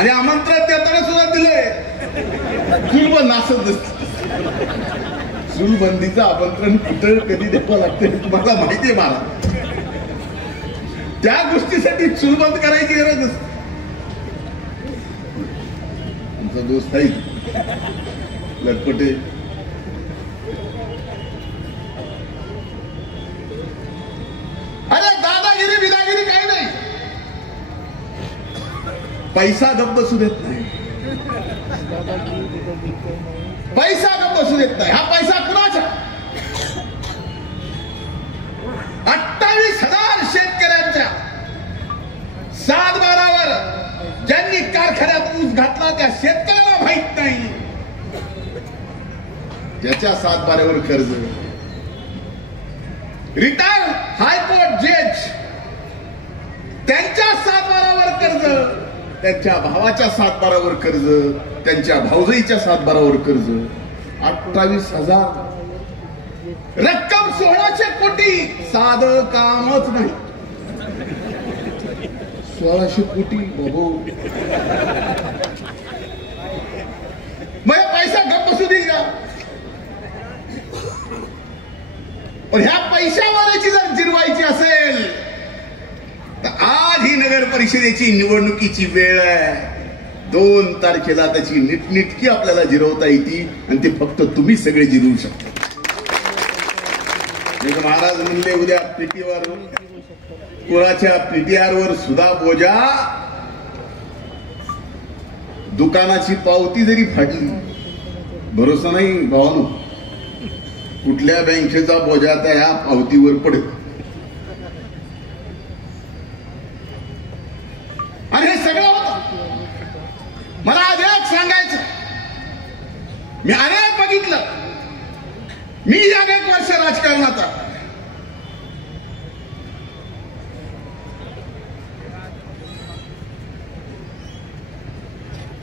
आणि आमंत्रण देताना सुद्धा दिलंय. चूलबंद असत चूलबंदीचं आमंत्रण कुठं कधी द्यावं लागतं तुम्हाला माहितीये मला. त्या गोष्टीसाठी चूलबंद करायची गरज नसते. आमचा दोस्त आहे लटपटे, अरे दादागिरी बिदागिरी काही नाही. पैसा गप्प बसू देत नाही. पैसा गप्प बसू देत नाही. हा पैसा कुणाचा? 28,000 शेतकऱ्यांच्या 7/12वर ज्यांनी कारखान्यात ऊस घातला त्या शेतकऱ्याला माहित नाही. ज्याच्या 7/12वर कर्ज, रिटायर हायकोर्ट जज त्यांच्या 7/12वर कर्ज, त्यांच्या भावाच्या 7/12वर कर्ज, त्यांच्या भाऊजाईच्या 7/12वर कर्ज. 28,000 रक्कम 1600 कोटी. साधं कामच नाही. 1600 कोटी बाबू. मग पैसा गप्प बसू देईल का? पण ह्या पैशावाल्याची जर जिरवायची असेल तर आज ही नगर परिषदेची निवडणुकीची वेळ आहे. 2 तारखेला त्याची नीटनीटकी आपल्याला जिरवता येते आणि ते फक्त तुम्ही सगळे जिरवू शकता. महाराज म्हणले उद्या पीटीआर पुराच्या पीटीआर वर सुद्धा बोजा. दुकानाची पावती जरी फाटली, भरोसा नाही भावानो कुठल्या बँकेचा बोजा त्या ह्या पावतीवर पडेल. आणि हे सगळं होतं. मला आज एक सांगायचं, मी अनेक बघितलं. मी अनेक वर्ष राजकारणात आहे.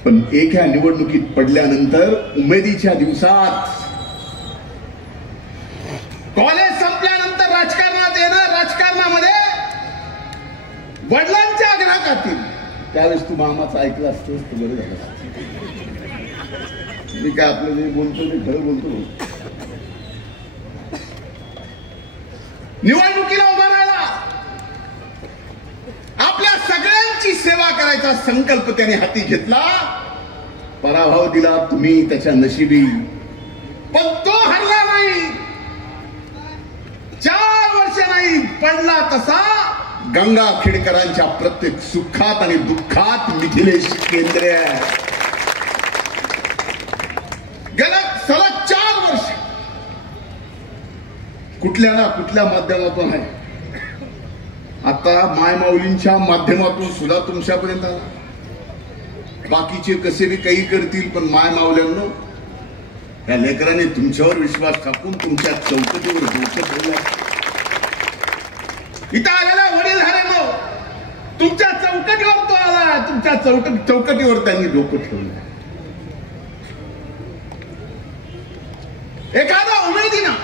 पण एका निवडणुकीत पडल्यानंतर उमेदीच्या दिवसात कॉलेज संपल्यानंतर राजकारणात येणं, राजकारणामध्ये वडिलांच्या आग्रहाखातील, त्यावेळेस तू मामाचं ऐकलं असतंस तर बरं झालं. मी काय आपलं जे बोलतो ते खरं बोलतो. निवडणुकीला उभा राहिला, आपल्या सगळ्यांची सेवा करायचा संकल्प त्याने हाती घेतला. पराभव दिला तुम्ही त्याच्या नशिबी, पण तो हरला नाही. 4 वर्ष नाही पडला तसा. गंगाखेडकरांच्या प्रत्येक सुखात आणि दुःखात मिथिलेश केंद्रे आहे. गेल्या सलग 4 वर्ष कुठल्या ना कुठल्या माध्यमातून आहे. आता मायमाऊलींच्या माध्यमातून सुद्धा तुमच्यापर्यंत आला. बाकीचे कसे बी काही करतील, पण मायमाऊल्यांनो या लेकरांनी तुमच्यावर विश्वास टाकून तुमच्या चौकटीवर डोकं ठेवलं. इथं आलेला वडीलधाऱ्यांनो तुमच्या चौकटीवर तो आला. तुमच्या चौकटीवर त्यांनी डोकं ठेवलं. एखादा उमेदीना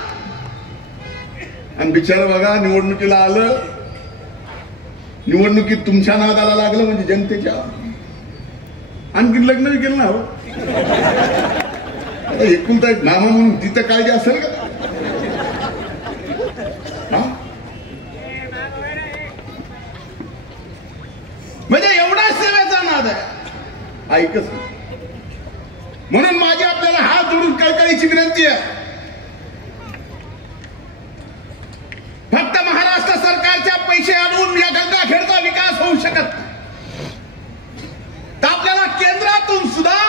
आणि बिचार बघा निवडणुकीला आलं, निवडणुकीत तुमच्या नादाला लागलं म्हणजे जनतेच्या. आणखी लग्न बी केलं ना हो. आता एकुलता एक नामा म्हणून तिथं काळजी असेल का? म्हणजे एवढा सेवेचा नाद आहे. ऐकच म्हणून माझी आपल्याला हात जोडून कळकळीची विनंती आहे. फक्त महाराष्ट्र सरकारच्या पैसे आणून या गंगाखेडचा विकास होऊ शकत नाही. तर आपल्याला केंद्रातून सुद्धा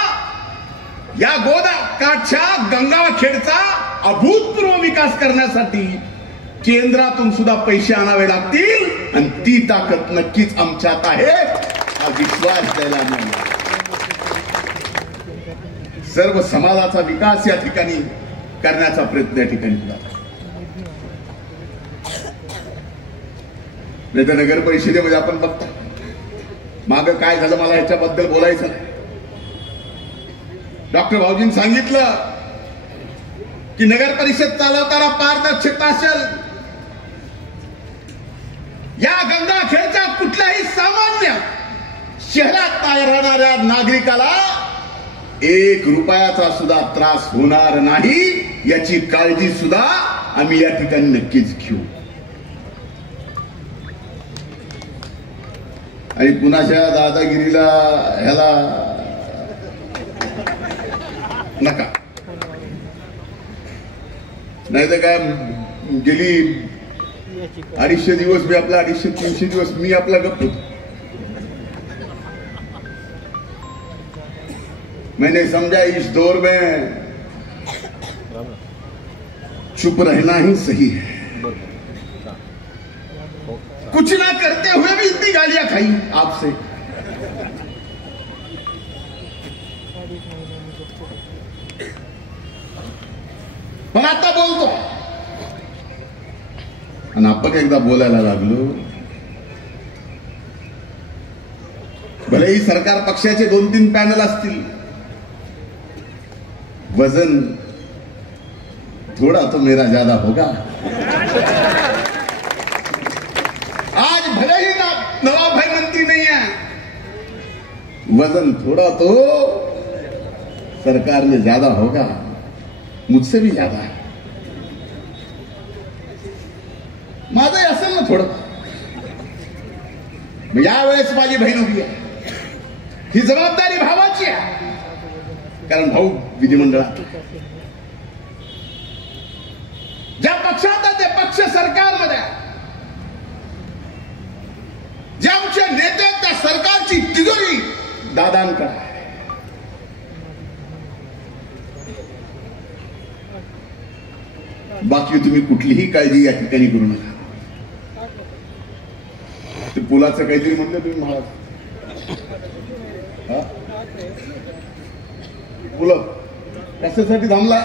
या गोदाकाठच्या गंगाखेडचा अभूतपूर्व विकास करण्यासाठी केंद्रातून सुद्धा पैसे आणावे लागतील. आणि ती ताकद नक्कीच आमच्यात आहे, हा विश्वास द्यायला मिळाला. सर्व समाजाचा विकास या ठिकाणी करण्याचा प्रयत्न या ठिकाणी केला. नाही तर नगर परिषदेमध्ये आपण बघतो माग काय झालं, मला याच्याबद्दल बोलायचं नाही. डॉक्टर भाऊजींनी सांगितलं की नगर परिषद चालवताना पारदर्शकता असेल. या गंगाखेडच्या कुठल्याही सामान्य शहरात राहणाऱ्या नागरिकाला 1 रुपयाचा सुद्धा त्रास होणार नाही याची काळजी सुद्धा आम्ही या ठिकाणी नक्कीच घेऊ. आणि कुणाच्या दादागिरीला ह्याला नका. नाही तर काय गेली 250 दिवस मी आपला 250-300 दिवस मी आपला गप्प होतो. मैंने समझा इस दौर में चुप रहना ही सही है. कुछ ना करते हुए भी इतनी गालियां खाई आपसे. पण आता बोलतो. आणि आपण एकदा बोलायला लागलो. भलेही सरकार पक्षाचे 2-3 पॅनल असतील, वजन थोड़ा तो मेरा ज्यादा होगा. आज भले ही नवाब भाई मंत्री नहीं है, वजन थोड़ा तो सरकार में ज्यादा होगा, मुझसे भी ज्यादा है. माझं असेल ना थोडं. यावेळेस माझी बहीण उभी आहे. ही जबाबदारी भावाची आहे, कारण भाऊ विधिमंडळात ज्या पक्षात ते पक्ष सरकारमध्ये, जे आमचे नेते त्या सरकारची तिजोरी दादांकडे आहे. बाकी तुम्ही कुठलीही काळजी या ठिकाणी करू नका. ते पुलाचं काहीतरी म्हटलं तुम्ही महाराज, पुल कशासाठी थांबला?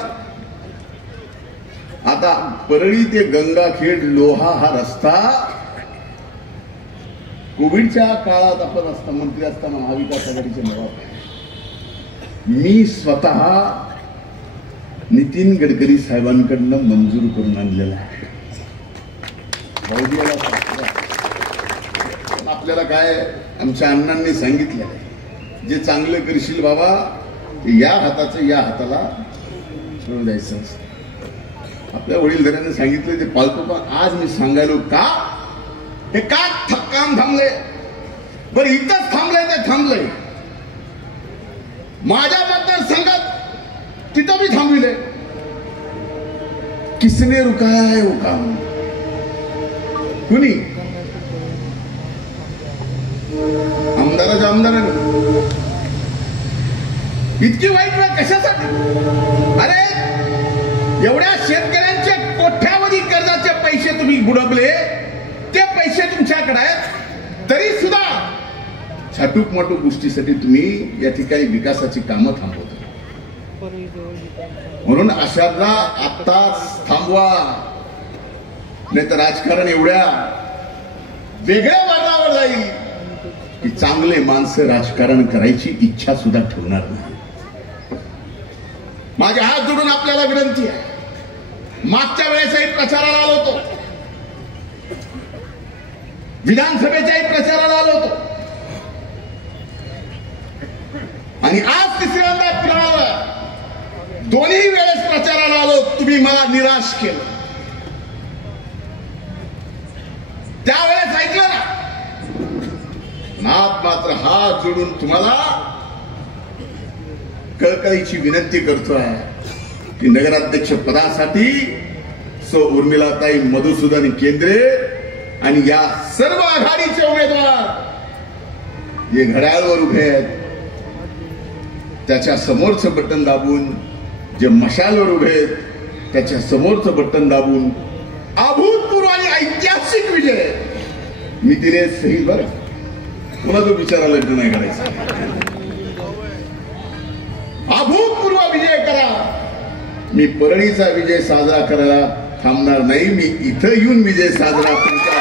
आता परळी ते गंगाखेड लोहा हा रस्ता कोविडच्या काळात आपण मंत्री असताना महाविकास आघाडीचे नवाब मी स्वतः नितीन गडकरी साहेबांकडनं मंजूर करून आणलेला आहे. आपल्याला काय आमच्या अण्णांनी सांगितलं, जे चांगलं करशील बाबा या हाताचं या हाताला सोडून द्यायचं असतं. आपल्या वडीलधाऱ्यांनी सांगितलं ते पाळतो. पण आज मी सांगायलो का हे का काम थांबले? बरं इथंच थांबलंय ते थांबलंय. माझ्या मतदारसंघात तिथं मी थांबविले. किसने रुकाया है वो काम? कुणी? आमदाराच्या आमदारांनी. इतकी वाईट वेळ कशासाठी? अरे एवढ्या शेतकऱ्यांचे कोट्यावधी कर्जाचे पैसे तुम्ही बुडवले, ते पैसे तुमच्याकडे आहेत, तरी सुद्धा छाटूक माटूक गोष्टीसाठी तुम्ही या ठिकाणी विकासाची कामं थांबवता. म्हणून अशांना आत्ताच थांबवा, नाही तर राजकारण एवढ्या वेगळ्या मार्गावर जाईल की चांगले माणसं राजकारण करायची इच्छा सुद्धा ठेवणार नाही. माझे हात जोडून आपल्याला विनंती आहे. मागच्या वेळेसही प्रचाराला आलो होतो, विधानसभेच्याही प्रचाराला आलो होतो, आणि आज तिसऱ्यांदा पुन्हा दोन्ही वेळेस प्रचाराला आलो. तुम्ही मला निराश केलं. त्यावेळेस ऐकलं ना. आज मात्र हात जोडून तुम्हाला कळकळीची विनंती करतोय की नगराध्यक्ष पदासाठी सो उर्मिलाताई मधुसूदन केंद्रे आणि या सर्व आघाडीचे उमेदवार जे घड्याळवर उभे आहेत त्याच्या समोरचं बटन दाबून, जे मशालवर उभे आहेत त्याच्या समोरचं बटन दाबून अभूतपूर्व आणि ऐतिहासिक विजय नितीने सही. बरं पुन्हा तो विचारायला नाही करायचा. अभूतपूर्व विजय करा. मी परळीचा विजय साजरा करायला थांबणार नाही. मी इथं येऊन विजय साजरा तुमच्या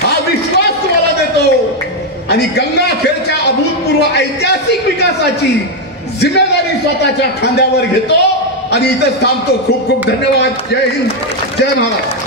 हा विश्वास तुम्हाला देतो. आणि गंगाखेडच्या अभूतपूर्व ऐतिहासिक विकासाची जिम्मेदारी स्वतःच्या खांद्यावर घेतो आणि इथंच थांबतो. खूप खूप धन्यवाद. जय हिंद, जय महाराष्ट्र.